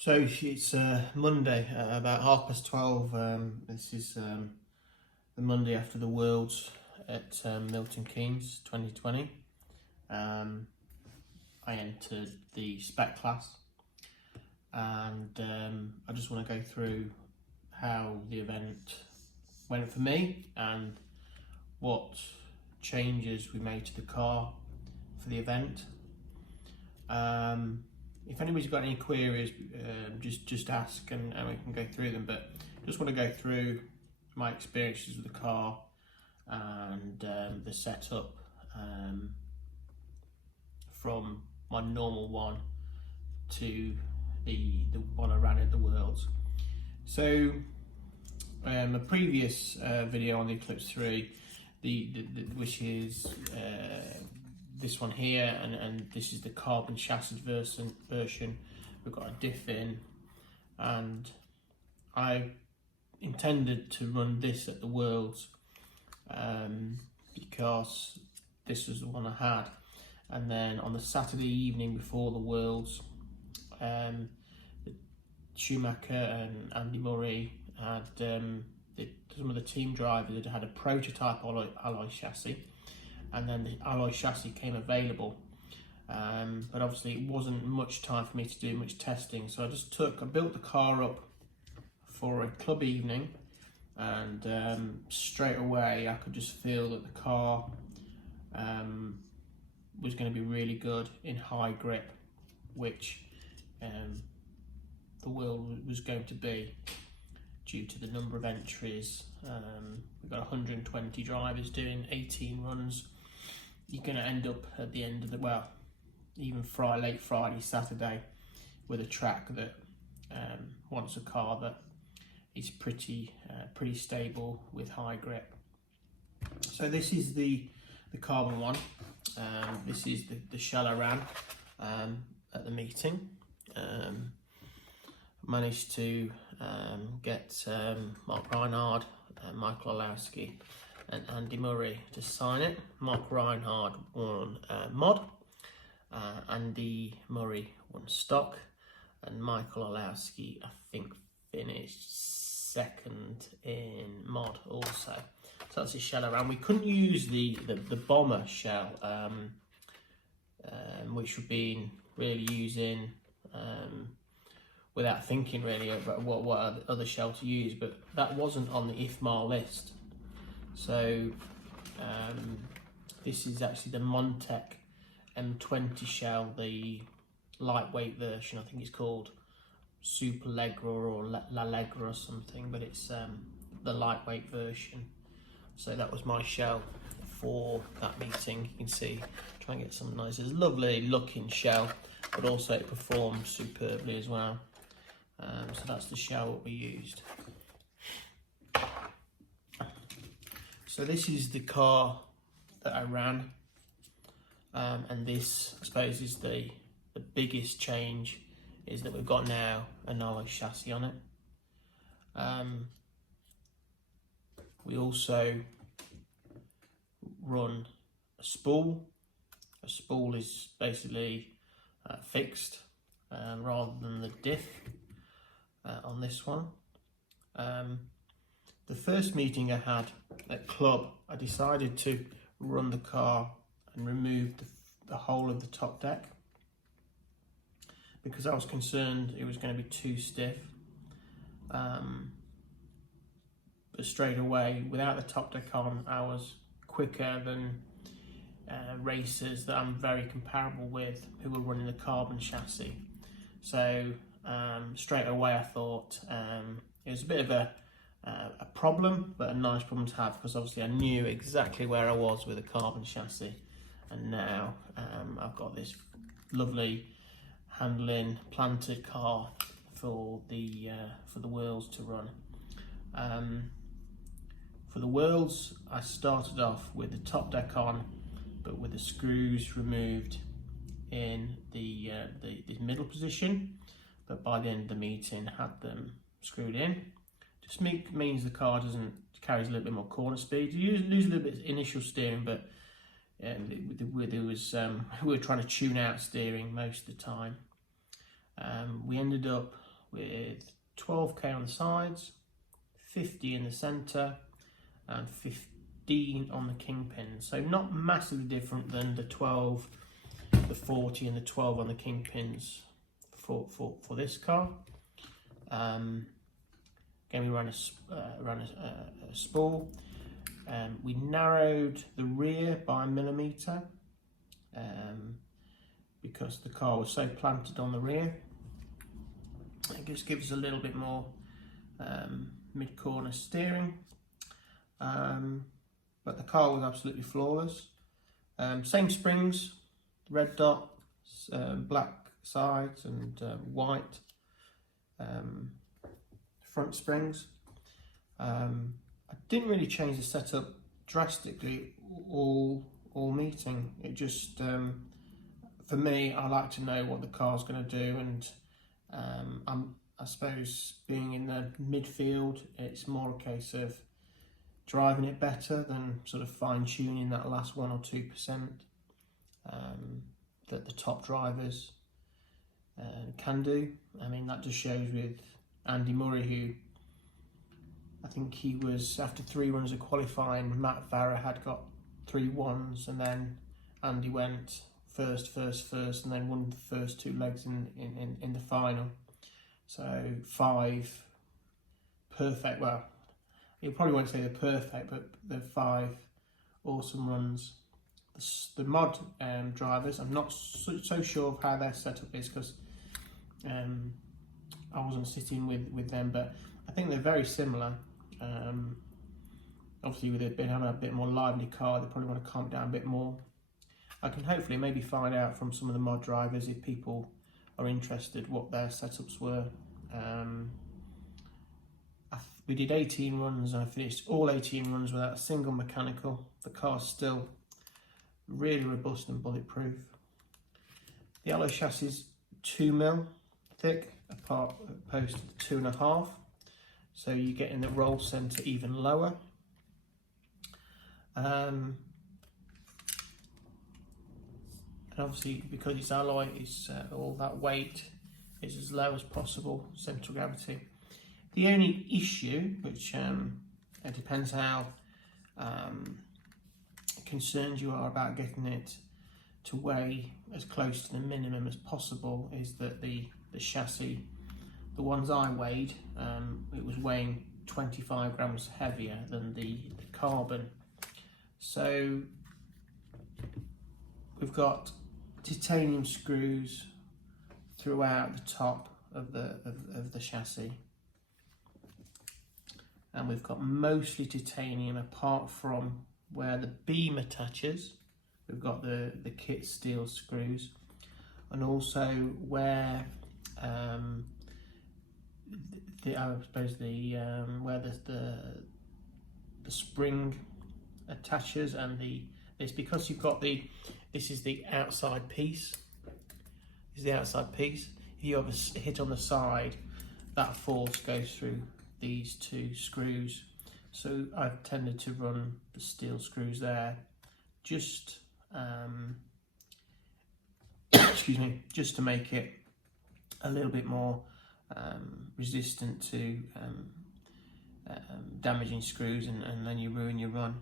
So it's Monday, about 12:30. This is the Monday after the Worlds at Milton Keynes 2020. I entered the spec class, and I just want to go through how the event went for me and what changes we made to the car for the event. If anybody's got any queries, just ask and we can go through them. But just want to go through my experiences with the car and the setup from my normal one to the one I ran at the Worlds. So a previous video on the Eclipse 3, which is this one here, and this is the carbon chassis version. We've got a diff in, and I intended to run this at the Worlds because this was the one I had. And then on the Saturday evening before the Worlds, Schumacher and Andy Murray had some of the team drivers had a prototype alloy chassis, and then the alloy chassis came available, but obviously it wasn't much time for me to do much testing, so I built the car up for a club evening, and straight away I could just feel that the car was going to be really good in high grip, which the world was going to be due to the number of entries. We've got 120 drivers doing 18 runs. You're going to end up at the end of even late Friday, Saturday, with a track that wants a car that is pretty stable with high grip. So this is the carbon one. This is the shell I ran at the meeting. Managed to get Mark Reinhard, Michael Olowski and Andy Murray to sign it. Mark Reinhard won mod, Andy Murray won stock, and Michael Olowski I think finished second in mod also. So that's the shell around. We couldn't use the bomber shell, which we've been really using without thinking really about what other shell to use, but that wasn't on the IFMAR list. So this is actually the Montec M20 shell, the lightweight version. I think it's called Super Legra or La Legra or something, but it's the lightweight version. So that was my shell for that meeting. You can see, try and get some nice, it's a lovely looking shell, but also it performs superbly as well. So that's the shell that we used. So this is the car that I ran, and this, I suppose, is the biggest change, is that we've got now an alloy chassis on it. We also run a spool. A spool is basically fixed rather than the diff on this one. The first meeting I had at club, I decided to run the car and remove the whole of the top deck because I was concerned it was going to be too stiff. But straight away, without the top deck on, I was quicker than racers that I'm very comparable with who were running the carbon chassis. So straight away I thought it was a bit of a problem, but a nice problem to have, because obviously I knew exactly where I was with the carbon chassis, and now I've got this lovely handling planted car for the Worlds to run. For the Worlds, I started off with the top deck on, but with the screws removed in the middle position. But by the end of the meeting, had them screwed in. Just means the car carries a little bit more corner speed. You lose a little bit of initial steering, but we were trying to tune out steering most of the time. We ended up with 12k on the sides, 50 in the centre, and 15 on the kingpins. So not massively different than the 12, the 40 and the 12 on the kingpins for this car. Again, we ran a spool. We narrowed the rear by 1 millimetre because the car was so planted on the rear. It just gives us a little bit more mid-corner steering. But the car was absolutely flawless. Same springs, red dot, black sides and white front springs. I didn't really change the setup drastically all meeting. It just, for me, I like to know what the car's going to do, and I suppose being in the midfield, it's more a case of driving it better than sort of fine-tuning that last 1 or 2% that the top drivers can do. I mean, that just shows with Andy Murray, who I think he was, after 3 runs of qualifying, Matt Farah had got 3 1s, and then Andy went first, and then won the first 2 legs in the final. So 5 perfect, well, you probably won't say they're perfect, but they're 5 awesome runs. The mod drivers, I'm not so sure of how their setup is, because I wasn't sitting with them, but I think they're very similar. Obviously, with it being having a bit more lively car, they probably want to calm down a bit more. I can hopefully maybe find out from some of the mod drivers, if people are interested, what their setups were. We did 18 runs and I finished all 18 runs without a single mechanical. The car's still really robust and bulletproof. The alloy chassis is 2 mil thick, opposed to 2.5, so you're getting the roll centre even lower. And obviously, because it's alloy, it's all that weight is as low as possible, central gravity. The only issue, which it depends how concerned you are about getting it to weigh as close to the minimum as possible, is that the chassis, the ones I weighed, it was weighing 25 grams heavier than the carbon. So we've got titanium screws throughout the top of the chassis, and we've got mostly titanium apart from where the beam attaches. We've got the kit steel screws, and also where where the spring attaches, and it's because you've got this is the outside piece. This is the outside piece. If you have a hit on the side, that force goes through these 2 screws. So I've tended to run the steel screws there, just excuse me, just to make it a little bit more resistant to damaging screws, and then you ruin your run.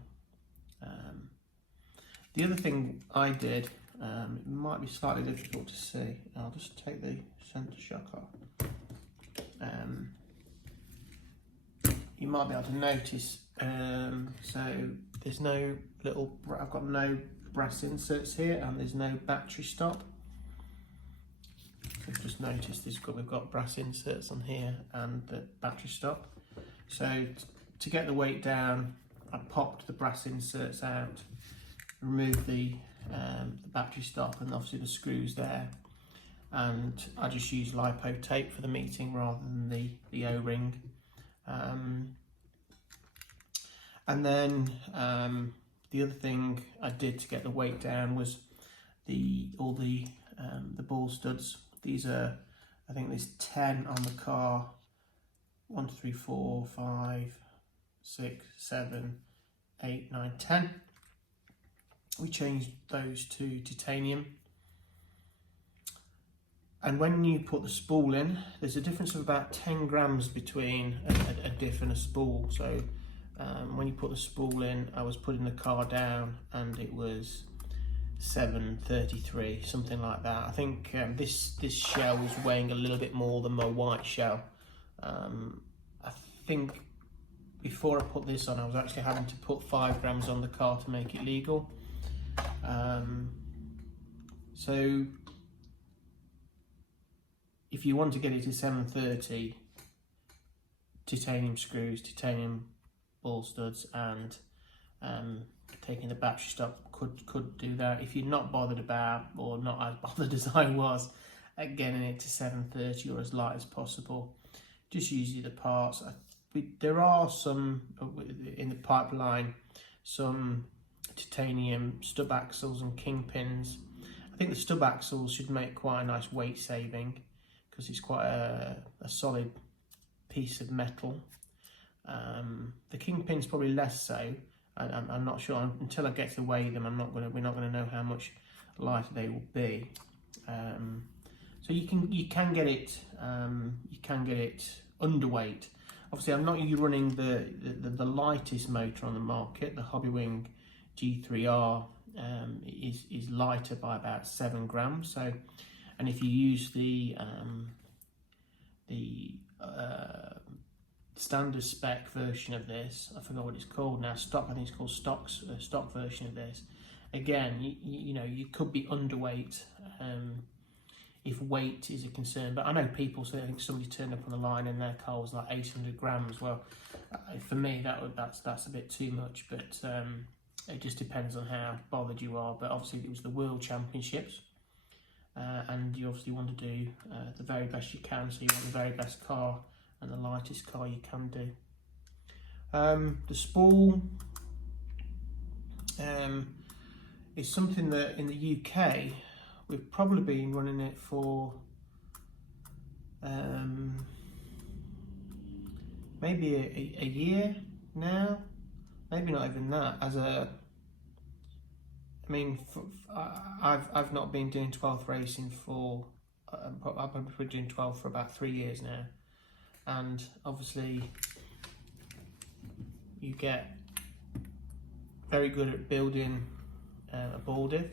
The other thing I did, it might be slightly difficult to see. I'll just take the centre shock off. You might be able to notice, so there's no little, I've got no brass inserts here, and there's no battery stop. So just notice we've got brass inserts on here and the battery stop. So to get the weight down, I popped the brass inserts out, removed the battery stop and obviously the screws there, and I just used lipo tape for the meeting rather than the O-ring. And then the other thing I did to get the weight down was all the ball studs. These are, I think there's 10 on the car. 1, 2, 3, 4, 5, 6, 7, 8, 9, 10. We changed those to titanium. And when you put the spool in, there's a difference of about 10 grams between a diff and a spool. So when you put the spool in, I was putting the car down and it was 733, something like that. I think this shell was weighing a little bit more than my white shell. I think before I put this on, I was actually having to put 5 grams on the car to make it legal. So if you want to get it to 730, titanium screws, titanium ball studs, and taking the battery stop could do that. If you're not bothered about, or not as bothered as I was, at getting it to 730 or as light as possible, just use the parts. There are some in the pipeline, some titanium stub axles and kingpins. I think the stub axles should make quite a nice weight saving, because it's quite a solid piece of metal. The kingpins probably less so. I'm not sure until I get to weigh them. We're not going to know how much lighter they will be. So you can get it underweight. Obviously, I'm not running the lightest motor on the market. The Hobbywing G3R is lighter by about 7 grams. So, and if you use the standard spec version of this, I forgot what it's called now, stock, I think it's called stock version of this, again, you know, you could be underweight if weight is a concern. But I know people say, I think somebody turned up on the line and their car was like 800 grams. Well, for me that's a bit too much, but it just depends on how bothered you are. But obviously it was the World Championships, and you obviously want to do the very best you can, so you want the very best car and the lightest car you can do. The spool is something that in the UK we've probably been running it for maybe a year now, maybe not even that. I've not been doing 12th racing for I've been doing 12 for about 3 years now. And obviously you get very good at building a ball diff.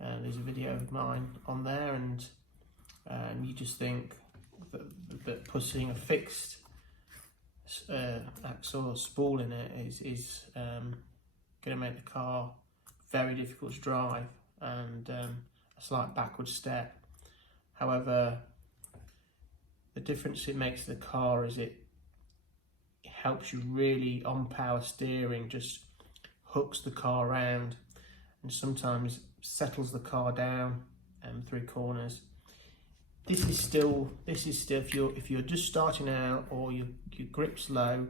There's a video of mine on there, and you just think that putting a fixed axle or spool in it is going to make the car very difficult to drive, and a slight backward step. However, the difference it makes to the car is it helps you really on power steering, just hooks the car around and sometimes settles the car down through corners. This is still if you're just starting out or your grip's low,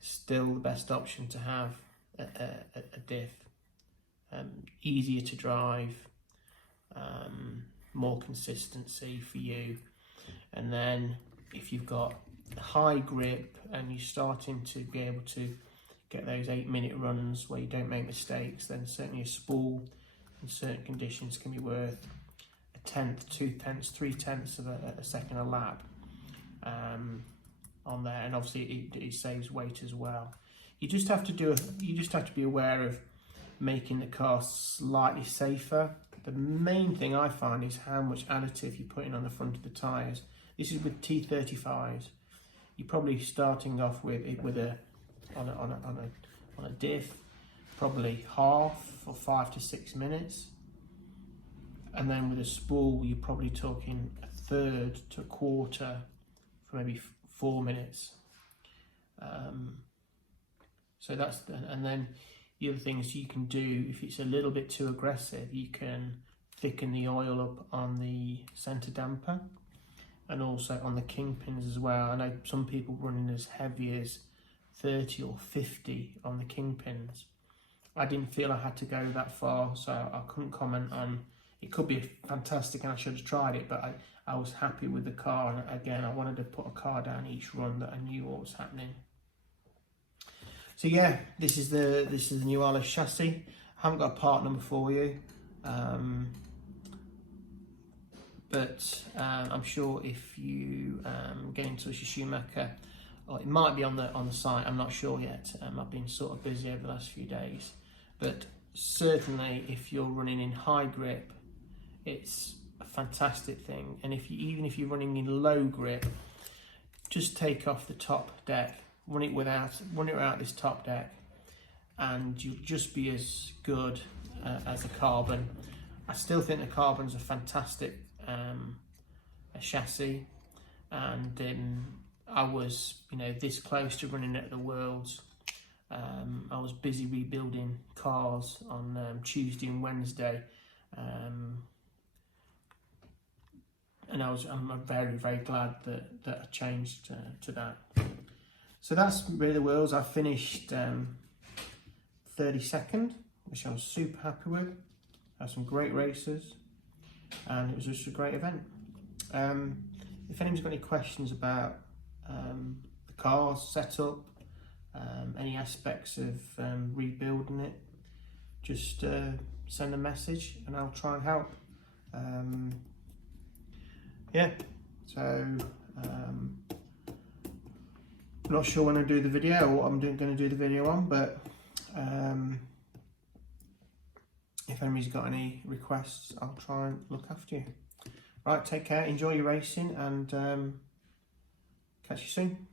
still the best option to have a diff. Easier to drive, more consistency for you. And then if you've got high grip and you're starting to be able to get those 8-minute runs where you don't make mistakes, then certainly a spool in certain conditions can be worth 1/10, 2/10, 3/10 of a second a lap on there. And obviously it saves weight as well. You just have to be aware of making the car slightly safer. The main thing I find is how much additive you're putting on the front of the tyres. This is with T35s. You're probably starting off with on a diff, probably half for 5 to 6 minutes, and then with a spool you're probably talking 1/3 to 1/4 for maybe 4 minutes. So that's and then the other things you can do, if it's a little bit too aggressive, you can thicken the oil up on the centre damper and also on the kingpins as well. I know some people running as heavy as 30 or 50 on the kingpins. I didn't feel I had to go that far, so I couldn't comment on. It could be fantastic and I should have tried it, but I was happy with the car, and again I wanted to put a car down each run that I knew what was happening. So yeah, this is the new Alice chassis. I haven't got a part number for you. but I'm sure if you get in touch with Schumacher, or it might be on the site, I'm not sure yet. I've been sort of busy over the last few days, but certainly if you're running in high grip, it's a fantastic thing. And even if you're running in low grip, just take off the top deck, run it without this top deck, and you'll just be as good as the carbon. I still think the carbon's a fantastic a chassis, and I was, this close to running at the Worlds. I was busy rebuilding cars on Tuesday and Wednesday, and I'm very, very glad that I changed to that. So that's really the Worlds. I finished 32nd, which I was super happy with. Had some great races, and it was just a great event. If anyone's got any questions about the car's setup, any aspects of rebuilding it, just send a message and I'll try and help. Yeah, so I'm not sure when I do the video or what I'm going to do the video on, but if anybody's got any requests, I'll try and look after you. Right, take care, enjoy your racing, and catch you soon.